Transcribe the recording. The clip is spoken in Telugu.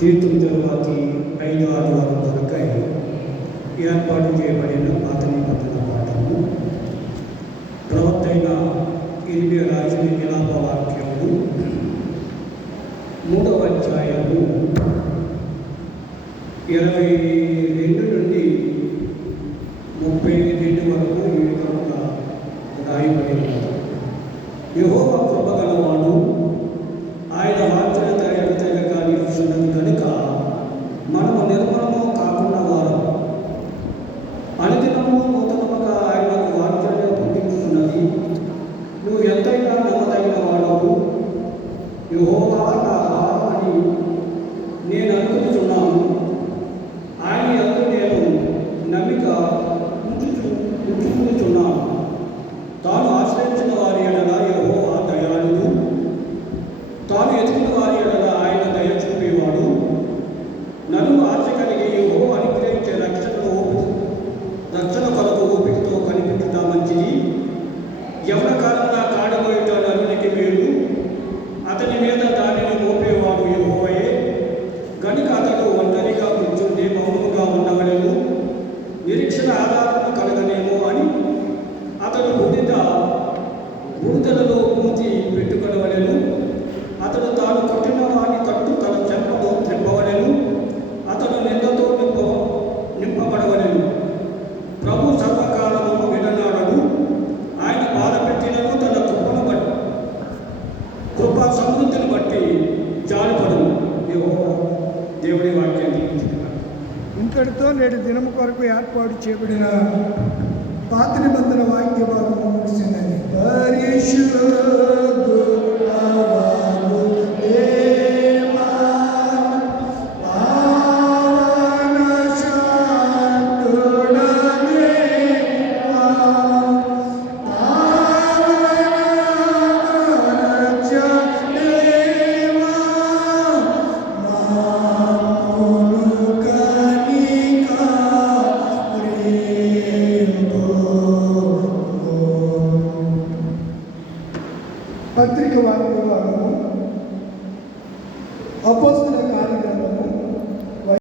తీర్థం తరువాతి ఐదు ఆదివారం కొరకై ఏర్పాటు చేయబడిన పాత నిబంధన పాఠము. ప్రవక్త అయిన రాజుని విలాప వాక్యము మూడవ అధ్యాయము. ఇరవై రెండు నుండి ముప్పై రెండు వరకు ఈ విధంగా రాయబడి ఉన్నది. యెహోవా కృపగలవాడు యెహోవా నా ఆహారం అని నేను అనుకుంటున్నాను. ఆయన ఎందు నేను నమ్మిక ఉంచుచు ఉంచుకుంటున్నాను. తాను ఆశ్రయించిన వారి ఎడల యెహోవా దయాళుడు. తాను ఎదిగిన వారి ఎడల అతడు బుడిద బూడిదలలో మూతి పెట్టుకొనవలెను. అతడు తాను కొట్టిన వాని తట్టు తన చెంపను త్రిప్పవలెను అతడు నిందతో నింప నింపబడవలెను. ప్రభు సర్వకాలము విననాడడు. ఆయన బాధ పెట్టినను తన కృపను బట్టి కృప సమృద్ధిని బట్టి జాలిపడు దేవుడి వాక్యాన్ని దీవించుగాక. ఇంతటితో నేటి దినము కొరకు ఏర్పాటు చేయబడిన പാത്തിരി ബന്ധന വാക്യഭാഗം പരിശുദ്ധ கத்திரிக்க வாங்கி வருவாங்க அப்போ